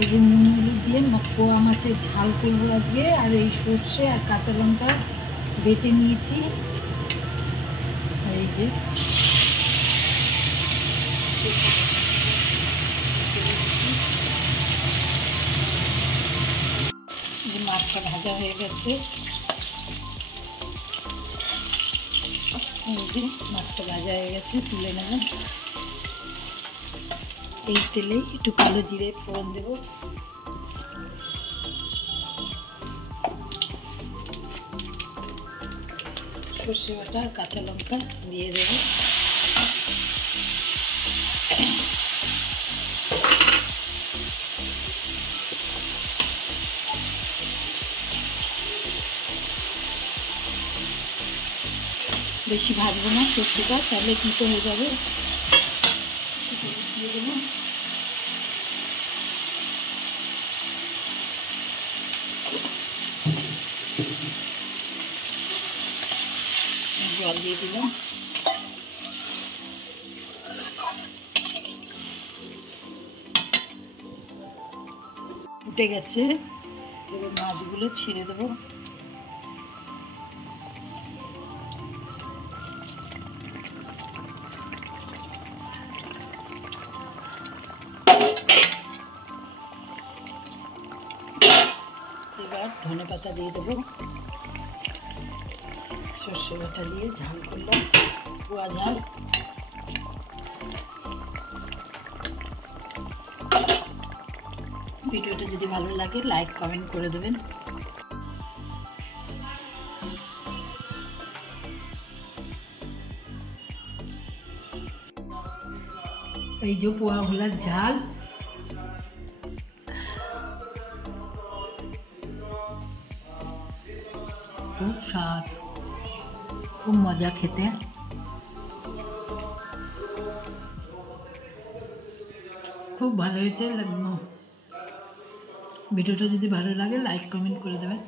এই যে নুন হলুদ দিয়ে পোয়া মাছের ঝাল করবো আজকে। আর এই সর্ষে আর কাঁচা লঙ্কা বেটে নিয়েছি। আর এই যে মাছটা ভাজা হয়ে গেছে। মাছটা ভাজা হয়ে গেছে, তুলে নেব। এই তেলেই একটু কালো জিরে ফোড়ন দেব। সর্ষে বাটা আর কাঁচা লঙ্কা দিয়ে দেব। বেশি ভাজবো না সর্ষেটা, তাহলে তিতো হয়ে যাবে। দিয়ে দেবো জল, দিয়ে দিলাম। ফুটে গেছে, এবার মাছগুলো ছেড়ে দেবো। এবার ধনে পাতা দিয়ে দেবো। সর্ষে বাটা দিয়ে ঝাল করলাম, পোয়া ঝাল। ভিডিওটা যদি ভালো লাগে লাইক কমেন্ট করে দেবেন। এই যে পোয়া ভোলার ঝাল, খুব স্বাদ, খুব মজা খেতে। খুব ভালো হয়েছে। ভিডিওটা যদি ভালো লাগে লাইক কমেন্ট করে দেবেন।